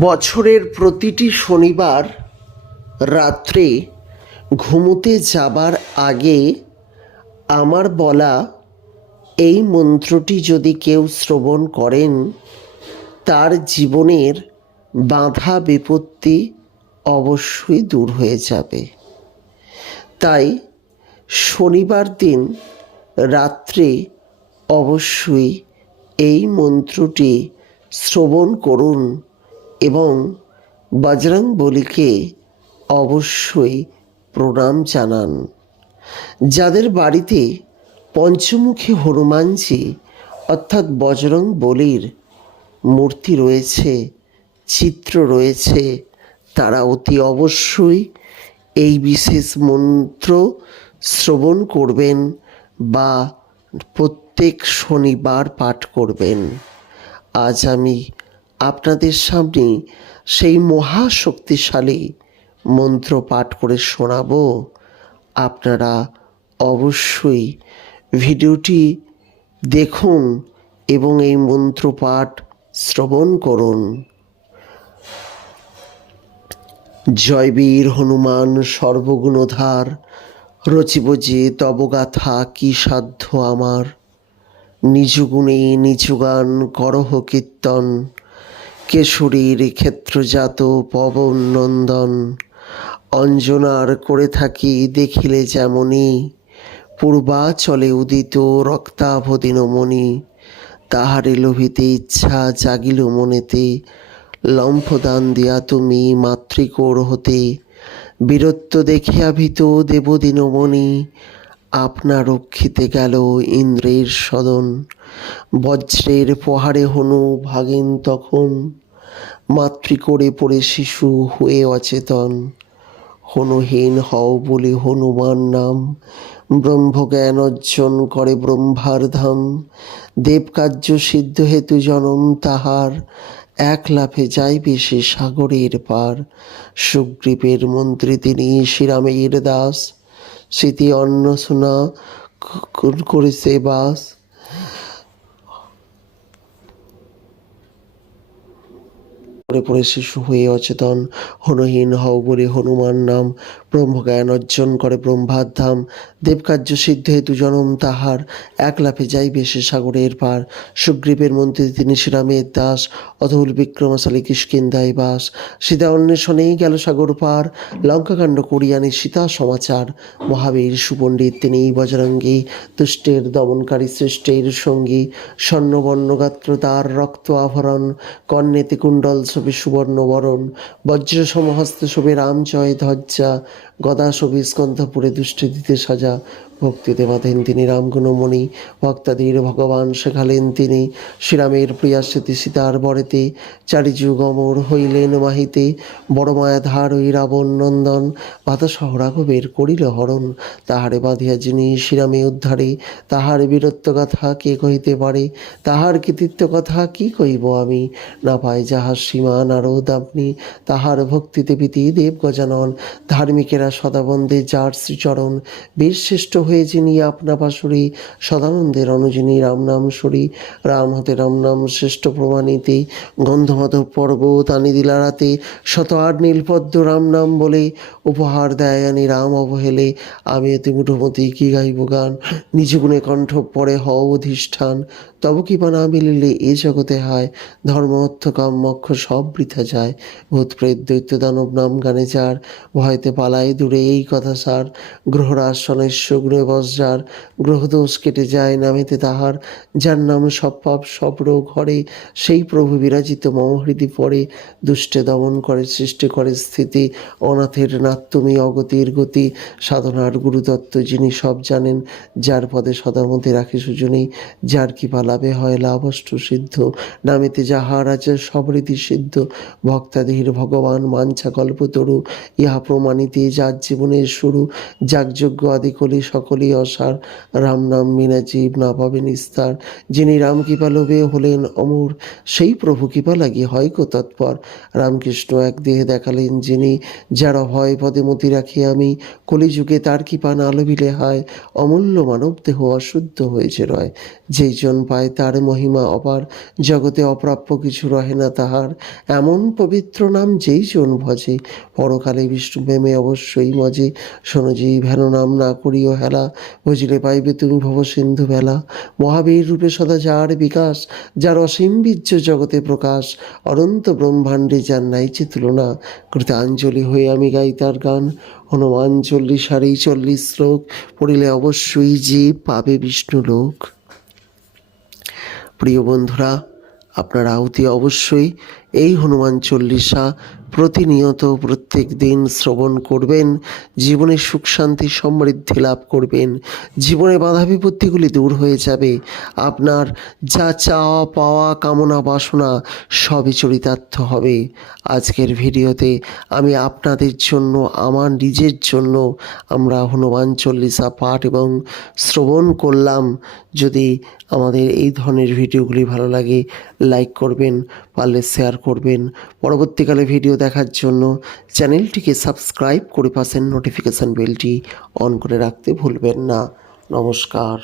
বছরের প্রতিটি শনিবার রাত্রে ঘুমোতে যাবার আগে আমার বলা এই মন্ত্রটি যদি কেউ শ্রবণ করেন, তার জীবনের বাধা বিপত্তি অবশ্যই দূর হয়ে যাবে। তাই শনিবার দিন রাত্রে অবশ্যই এই মন্ত্রটি শ্রবণ করুন। এবং বজরং বলিকে অবশ্যই প্রণাম জানান। যাদের বাড়িতে পঞ্চমুখী হনুমানজি অর্থাৎ বজরং বলির মূর্তি রয়েছে, চিত্র রয়েছে, তারা অতি অবশ্যই এই বিশেষ মন্ত্র শ্রবণ করবেন বা প্রত্যেক শনিবার পাঠ করবেন। আজ আমি আপনাদের সামনে সেই মহাশক্তিশালী মন্ত্র পাঠ করে শোনাবো। আপনারা অবশ্যই ভিডিওটি দেখুন এবং এই মন্ত্র পাঠ শ্রবণ করুন। জয়বীর হনুমান, সর্বগুণধার, রচিব যে তবগাথা কি সাধ্য আমার? নিজ গুণে নিজ গান করহ কীর্তন। কেশরীর ক্ষেত্রজাত পবন নন্দন অঞ্জনার করে থাকি দেখিলে যেমনি পূর্বাচলে উদিত রক্তাভদিনমণি তাহারে লোভিতে ইচ্ছা জাগিল মনেতে। লম্ফদান দিয়া তুমি মাতৃকোর হতে। বীরত্ব দেখিয়া ভীত দেবদিনমণি। আপনা রক্ষিতে গেল ইন্দ্রের সদন। বজ্রের প্রহারে হনু ভাগেন তখন। মাতৃ করে পড়ে শিশু হয়ে অচেতন। হনুহীন হও বলে হনুমান নাম। ব্রহ্মজ্ঞান অর্জন করে ব্রহ্মার ধাম। দেবকার্য সিদ্ধ হেতু জনম তাহার। এক লাফে যাইবে সে সাগরের পার। সুগ্রীবের মন্ত্রী তিনি, শ্রীরামের দাস। স্মৃতি শোনা করেছে বাস। পড়ে পড়ে শিশু হয়ে অচেতন। হনুহীন হও বলে হনুমান নাম। ব্রহ্মজ্ঞান অর্জন করে ব্রহ্মার ধাম। দেবকার্য সিদ্ধ হেতু জনম তাহার। এক লাফে যাইবে সে সাগরের পার। সুগ্রীবের মন্ত্রী তিনি শ্রীরামের দাস। অধুল বিক্রমশালী কিষ্কিন্দায় বাস। সীতা অন্বেষণেই গেল সাগর পার। লঙ্কাকাণ্ড করিয়ানি সীতা সমাচার। মহাবীর সুপণ্ডিত তিনি বজরঙ্গী। দুষ্টের দমনকারী সৃষ্টের সঙ্গী। স্বর্ণবর্ণ গাত্র তার রক্ত আভরণ। কর্ণেতে কুণ্ডল ছবি সুবর্ণ বরণ বজ্র সমহস্তে শোভে রাম জয় ধ্বজা গদা শোভে স্কন্ধপুরে দুষ্টি দিতে সাজা। ভক্তিতে বাঁধেন তিনি রামগুণমণি, ভক্তাদের ভগবান শেখালেন তিনি। শ্রীরামের প্রিয়া স্মৃতি সীতার বরেতে চারিযুগ অমর হইলেন মাহিতে। বড় মায়াধার ওই রাবণ নন্দন বাতাসহ রাঘবের করিল হরণ। তাহারে বাঁধিয়া যিনি শ্রীরামে উদ্ধারে, তাহার বীরত্ব কথা কে কহিতে পারে? তাহার কৃতিত্ব কথা কি কইব আমি? না পাই যাহার সীমা নারদ আপনি। তাহার ভক্তিতে প্রীতি দেব গজানন। ধার্মিকেরা সদাবন্দে যার শ্রীচরণ বীরশ্রেষ্ঠ হয়ে যিনি আপনা পাশুরি সদানন্দের অনুজিনী রাম নাম সরি, রাম হতে রাম নাম শ্রেষ্ঠ প্রমাণিতে, গন্ধমাধব পর্বত আনি দিলারাতে শত আর নীলপদ্ম রাম নাম বলে, উপহার দেয় আনি রাম অবহেলে, আমি এতে মুঠোমতি কি গাইব গান? নিজ গুণে কণ্ঠ পরে হও অধিষ্ঠান তব কি না মিলিলে এ জগতে হয়, ধর্ম অর্থ কাম মক্ষ সব বৃথা যায়। ভূত, প্রেত, দৈত্য, দানব, নাম, গানে যার, ভয়তে পালায় দূরে এই কথা সার। গ্রহরাজ সনেশ্ব গুণে বজ্রার, গ্রহদোষ কেটে যায় নামেতে তাহার। যার নাম সব পাপ, সব রোগ হরে, সেই প্রভু বিরাজিত মম হৃদি পড়ে দুষ্টে দমন করে, সৃষ্টি করে স্থিতি, অনাথের নাথ অগতির গতি। সাধনার গুরুদত্ত যিনি সব জানেন, যার পদে সদামতে রাখে সুজনী যার কৃপা লাভে হয় লাভষ্ট সিদ্ধ। নামেতে যাহার আছে সবরীতি সিদ্ধ। ভক্তাদির ভগবান মাঞ্ছা কল্পতরু ইহা প্রমাণিতে যার জীবনের শুরু। যাগযজ্ঞ আদি কলি সকলই অসার। রাম নাম বিনা জীব না পাবে নিস্তার। যিনি রাম কৃপা লোভে হলেন অমর, সেই প্রভু কৃপা লাগি হয় কো তৎপর। রামকৃষ্ণ এক দেহে দেখালেন যিনি, যার ভয় পদে মতি রাখি আমি। কলিযুগে তার কৃপা না লোভিলে হয়। অমূল্য মানব দেহ অশুদ্ধ হয়েছে রয়। যেই জন পায় যায় তার মহিমা অপার। জগতে অপ্রাপ্য কিছু রহে না তাহার। এমন পবিত্র নাম যেই জন ভজে পরকালে বিষ্ণু প্রেমে অবশ্যই মজে। শোনো যেই ভেন নাম না করিও হেলা। বুঝিলে পাইবে তুমি ভব সিন্ধু বেলা। মহাবীর রূপে সদা যার বিকাশ, যার অসীম বীর্য জগতে প্রকাশ। অনন্ত ব্রহ্মাণ্ডে যার নাইচে তুলনা। কৃতাঞ্জলি হয়ে আমি গাই তার গান। হনুমান চল্লিশ এই চল্লিশ শ্লোক। পড়িলে অবশ্যই যে পাবে বিষ্ণু লোক। প্রিয় বন্ধুরা আপনারা অতি অবশ্যই এই হনুমান চল্লিশা প্রতিনিয়ত প্রত্যেক দিন শ্রবণ করবেন, জীবনে সুখ, শান্তি, সমৃদ্ধি লাভ করবেন। জীবনে বাধা বিপত্তিগুলি দূর হয়ে যাবে। আপনার যা চাওয়া, পাওয়া, কামনা, বাসনা সবই চরিতার্থ হবে। আজকের ভিডিওতে আমি আপনাদের জন্য, আমার নিজের জন্য আমরা হনুমান চল্লিশা পাঠ এবং শ্রবণ করলাম। যদি আমাদের এই ধরনের ভিডিওগুলি ভালো লাগে, লাইক করবেন পারলে শেয়ার করবেন। পরবর্তীকালে ভিডিও দেখার জন্য চ্যানেলটিকে সাবস্ক্রাইব করে পাশের নোটিফিকেশান বেলটি অন করে রাখতে ভুলবেন না। নমস্কার।